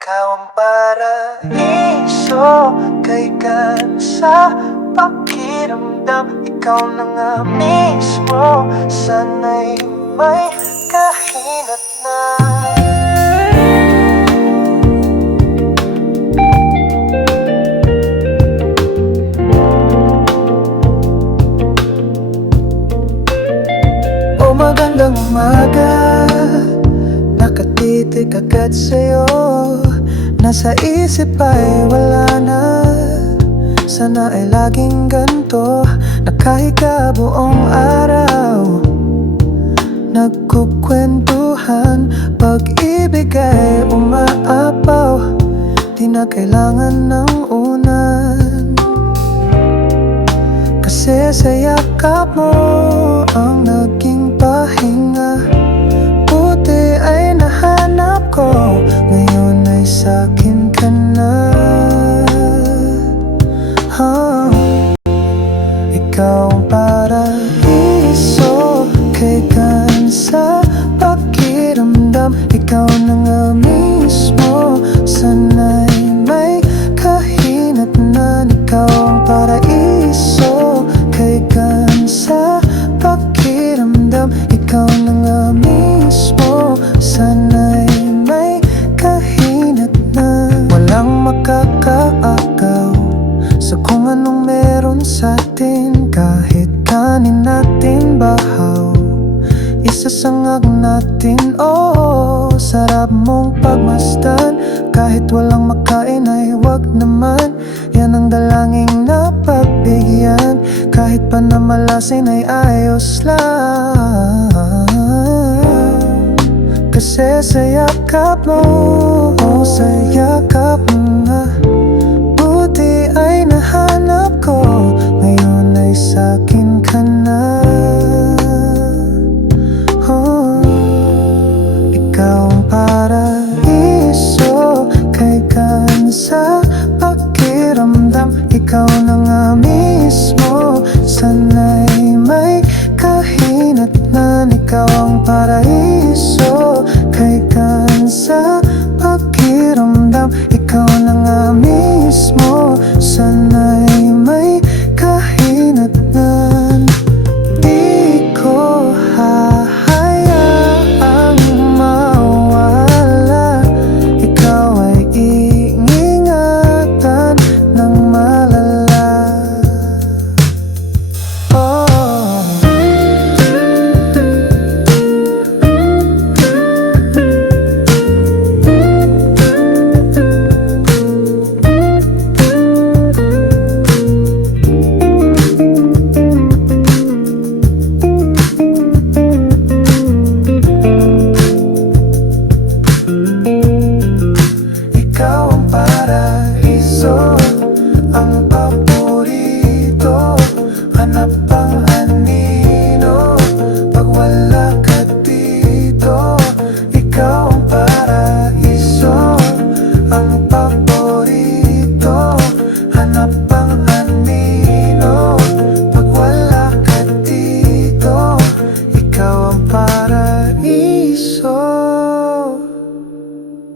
Ikaw ang paraiso Kay sa pakiramdam. Ikaw na nga mismo Sana'y may kahinat na. O magandang umaga Nakatitig agad sa'yo. Nasa isip ay wala na. Sana ay laging ganto Nakahiga buong araw. Nagkukwentuhan Pag-ibig ay umaapaw. Di na kailangan ng unan. Kasi sa yakap mo meron sa atin Kahit kanin natin bahaw. Isasangag natin, oh Sarap mong pagmasdan. Kahit walang makain ay wag naman Yan ang dalangin na pagbigyan. Kahit pa na malasin ay ayos lang. Kasi sa yakap mo oh, Sa yakap mo Ngayon ay above